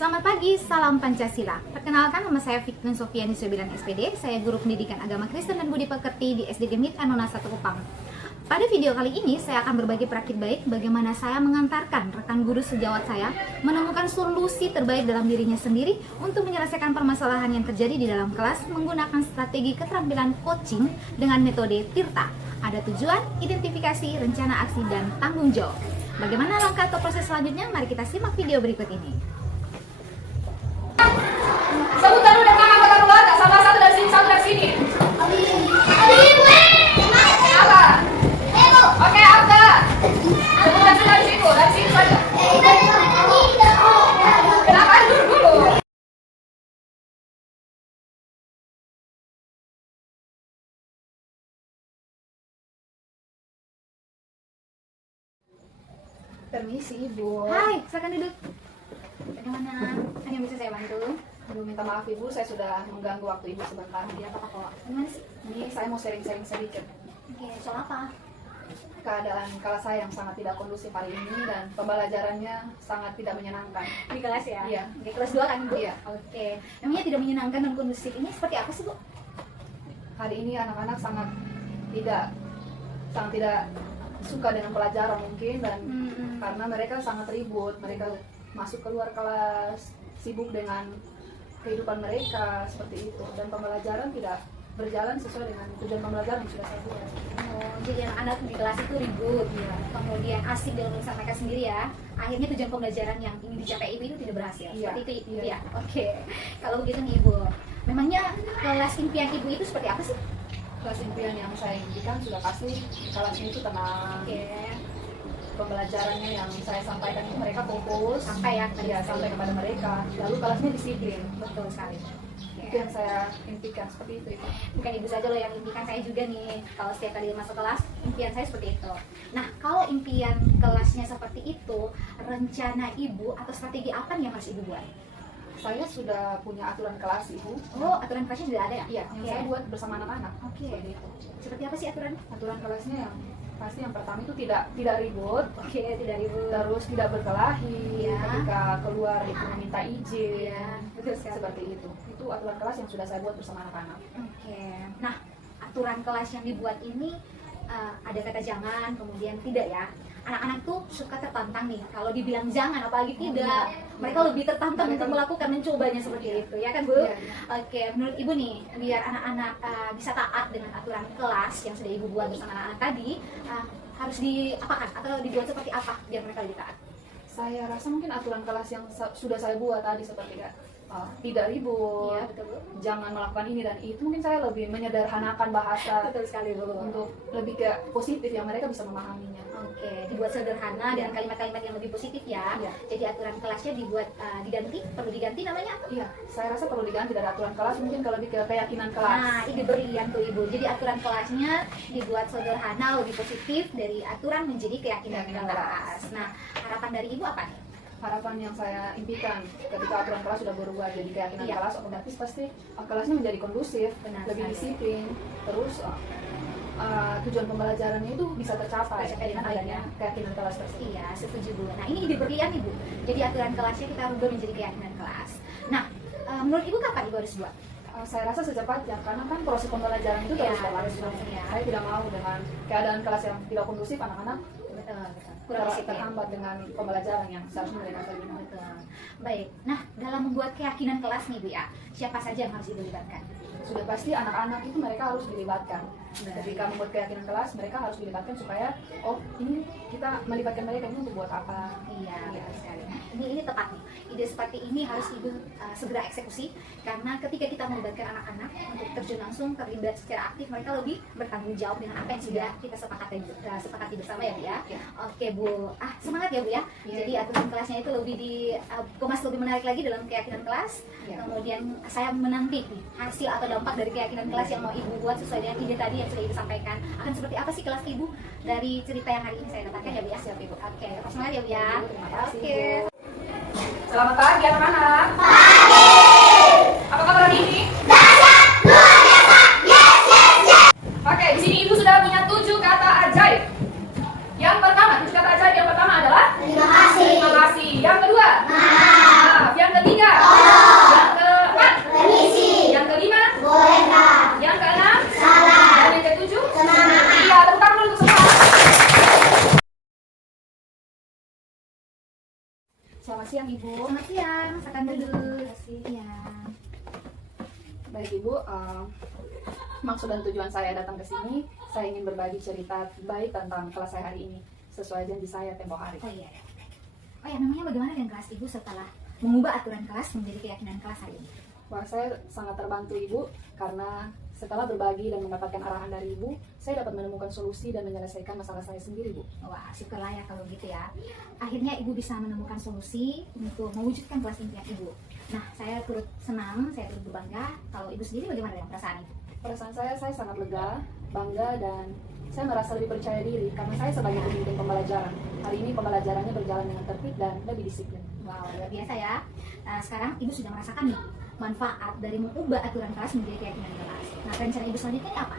Selamat pagi, salam Pancasila. Perkenalkan, nama saya Fikrin Sofiani Sobilan SPD. Saya guru pendidikan agama Kristen dan Budi Pekerti di SD Gemit Anona 1 Kupang. Pada video kali ini, saya akan berbagi praktik baik bagaimana saya mengantarkan rekan guru sejawat saya menemukan solusi terbaik dalam dirinya sendiri untuk menyelesaikan permasalahan yang terjadi di dalam kelas menggunakan strategi keterampilan coaching dengan metode Tirta. Ada tujuan, identifikasi, rencana aksi, dan tanggung jawab. Bagaimana langkah atau proses selanjutnya? Mari kita simak video berikut ini. Sebutan udah nama kata keluarga, sama satu dari sini, satu dari sini. Apa? Oke, Abda. Sebutan dari situ saja. Kenapa dulu? Permisi Ibu. Hai, silakan duduk. Bagaimana? Ada yang bisa saya bantu? Aduh, minta maaf Ibu, saya sudah mengganggu waktu Ibu sebentar. Tidak apa-apa kok. Gimana sih? Ini saya mau sharing-sharing sedikit. Oke, soal apa? Keadaan kelas saya yang sangat tidak kondusif hari ini dan pembelajarannya sangat tidak menyenangkan. Di kelas ya? Iya. Oke, kelas 2 kan Bu? Iya. Oke. Namanya tidak menyenangkan dan kondusif. Ini seperti apa sih Bu? Hari ini anak-anak sangat tidak suka dengan pelajaran mungkin dan karena mereka sangat ribut, mereka masuk keluar kelas, sibuk dengan kehidupan mereka seperti itu dan pembelajaran tidak berjalan sesuai dengan tujuan pembelajaran yang sudah saya buat. Oh, jadi anak-anak di kelas itu ribut, Iya. kemudian asik dengan urusan mereka sendiri ya. Akhirnya tujuan pembelajaran yang ingin dicapai Ibu itu tidak berhasil. Iya. Seperti itu Iya. ya. Oke. Kalau begitu nih Ibu, memangnya kelas impian Ibu itu seperti apa sih? Kelas impian yang saya impikan sudah pasti kelasnya itu tenang. Oke. Pembelajarannya yang saya sampaikan itu mereka fokus Sampai ya, sampai kepada mereka, lalu kelasnya disiplin. Betul sekali. Itu yang saya impikan seperti itu. Bukan Ibu saja loh yang impikan, saya juga nih. Kalau setiap kali masuk kelas, impian saya seperti itu. Nah, kalau impian kelasnya seperti itu, rencana Ibu atau strategi apa nih yang harus Ibu buat? Saya sudah punya aturan kelas Ibu. Oh, aturan kelasnya sudah ada ya? Iya, yang Oke. saya buat bersama anak-anak. Oke. Seperti itu. Seperti apa sih aturan? Aturan kelasnya yang pasti yang pertama itu tidak ribut, Oke, tidak ribut. terus tidak berkelahi, Iya. ketika keluar itu meminta izin. Iya, betul sekali. Seperti itu. Itu aturan kelas yang sudah saya buat bersama anak-anak. Oke. Nah, aturan kelas yang dibuat ini ada kata jangan, kemudian tidak ya. Anak-anak tuh suka tertantang nih. Kalau dibilang jangan, apalagi tidak, mereka lebih tertantang untuk melakukan, mencobanya seperti itu, ya kan Bu? Iya. Oke, menurut Ibu nih, biar anak-anak bisa taat dengan aturan kelas yang sudah Ibu buat bersama anak-anak tadi, harus diapakan atau dibuat seperti apa biar mereka lebih taat? Saya rasa mungkin aturan kelas yang sudah saya buat tadi seperti tidak ribut, Iya, betul Bu. jangan melakukan ini dan itu, mungkin saya lebih menyederhanakan bahasa Betul sekali Bu. untuk lebih ke positif yang mereka bisa memahaminya. Oke, dibuat sederhana dengan kalimat-kalimat yang lebih positif ya. Iya. Jadi aturan kelasnya dibuat perlu diganti namanya apa? Iya, saya rasa perlu diganti dari aturan kelas mungkin ke lebih ke keyakinan kelas. Nah, ini brilian tuh Ibu. Jadi aturan kelasnya dibuat sederhana, lebih positif dari aturan menjadi keyakinan Keyakinan kelas. Nah, harapan dari Ibu apa nih? Harapan yang saya impikan ketika aturan kelas sudah berubah jadi keyakinan Iya. kelas, otomatis pasti kelasnya menjadi kondusif, Benar lebih sekali. disiplin, terus tujuan pembelajarannya itu bisa tercapai Tercapai dengan dengan adanya keyakinan kelas tersebut. Iya, setuju Bu. Nah, ini ide brilian Ibu. Jadi aturan kelasnya kita rubah menjadi keyakinan kelas. Nah, menurut Ibu kapan Ibu harus buat? Saya rasa secepatnya, karena kan proses pembelajaran itu Iya, terus berlangsung. terus, ya. Saya tidak mau dengan keadaan kelas yang tidak kondusif, anak-anak Betul. Kurang disiplin. terhambat dengan pembelajaran yang seharusnya mereka terima. Betul. Baik. Nah, dalam membuat keyakinan kelas nih Bu ya, siapa saja yang harus Ibu libatkan? Sudah pasti anak-anak itu mereka harus dilibatkan. Benar. Ketika membuat keyakinan kelas, mereka harus dilibatkan supaya ini kita melibatkan mereka ini untuk buat apa. Iya, betul sekali. Nah, ini tepat nih. Ide seperti ini harus Ibu segera eksekusi, karena ketika kita melibatkan anak-anak untuk terjun langsung terlibat secara aktif, mereka lebih bertanggung jawab dengan apa yang sudah kita sepakati bersama ya Bu ya. Iya. Oke Bu, semangat ya Bu ya. Iya. Jadi aturan kelasnya itu lebih dikemas lebih menarik lagi dalam keyakinan kelas. Iya. Kemudian saya menanti nih hasil atau dampak dari keyakinan kelas yang mau Ibu buat sesuai dengan ide tadi yang sudah Ibu sampaikan. Akan seperti apa sih kelas Ibu dari cerita yang hari ini saya dapatkan ya Bu ya? Siap Ibu. Oke, semangat ya Bu ya. Terima kasih, Oke. Bu. Selamat pagi anak-anak. Pagi. Apa kabar hari ini? Oke, di sini Ibu sudah punya 7 kata ajaib. Yang pertama, 7 kata ajaib yang pertama adalah Terima kasih. terima kasih. Yang kedua, maaf. Yang ketiga, siang Ibu. Selamat siang, masakan dulu. Iya. Baik Ibu, maksud dan tujuan saya datang ke sini, saya ingin berbagi cerita baik tentang kelas saya hari ini, sesuai janji saya tempo hari. Oh iya. Oh ya, memangnya bagaimana dengan kelas Ibu setelah mengubah aturan kelas menjadi keyakinan kelas hari ini? Wah, saya sangat terbantu Ibu, karena setelah berbagi dan mendapatkan arahan dari Ibu, saya dapat menemukan solusi dan menyelesaikan masalah saya sendiri, Bu. Wah, syukurlah ya kalau gitu ya. Akhirnya Ibu bisa menemukan solusi untuk mewujudkan kelas impian Ibu. Nah, saya turut senang, saya turut berbangga. Kalau Ibu sendiri bagaimana dengan perasaan Ibu? Perasaan saya sangat lega, bangga, dan saya merasa lebih percaya diri karena saya sebagai pemimpin pembelajaran. Hari ini pembelajarannya berjalan dengan tertib dan lebih disiplin. Wow, luar biasa ya. Nah, sekarang Ibu sudah merasakan nih manfaat dari mengubah aturan kelas menjadi keyakinan kelas. Nah, rencana Ibu selanjutnya apa?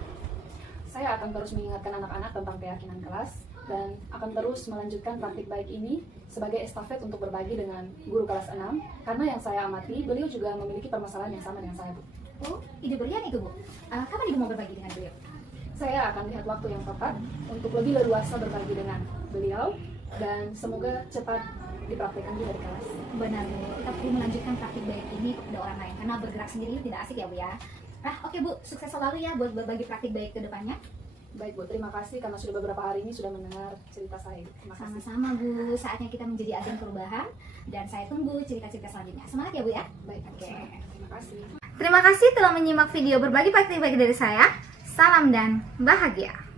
Saya akan terus mengingatkan anak-anak tentang keyakinan kelas dan akan terus melanjutkan praktik baik ini sebagai estafet untuk berbagi dengan guru kelas 6 karena yang saya amati, beliau juga memiliki permasalahan yang sama dengan saya, Bu. Oh, ide brilian itu, Bu. Kapan Ibu mau berbagi dengan beliau? Saya akan lihat waktu yang tepat untuk lebih leluasa berbagi dengan beliau dan semoga cepat dipraktikkan juga di kelas. Benar, Bu. Kita perlu melanjutkan praktik baik ini kepada orang lain karena bergerak sendiri tidak asik ya, Bu ya. Oke Bu, sukses selalu ya buat berbagi praktik baik ke depannya. Baik Bu, terima kasih karena sudah beberapa hari ini sudah mendengar cerita saya. Terima kasih. Sama-sama Bu, saatnya kita menjadi agen perubahan dan saya tunggu cerita-cerita selanjutnya. Semangat ya Bu ya. Baik, Oke. terima kasih. Terima kasih telah menyimak video berbagi praktik baik dari saya. Salam dan bahagia.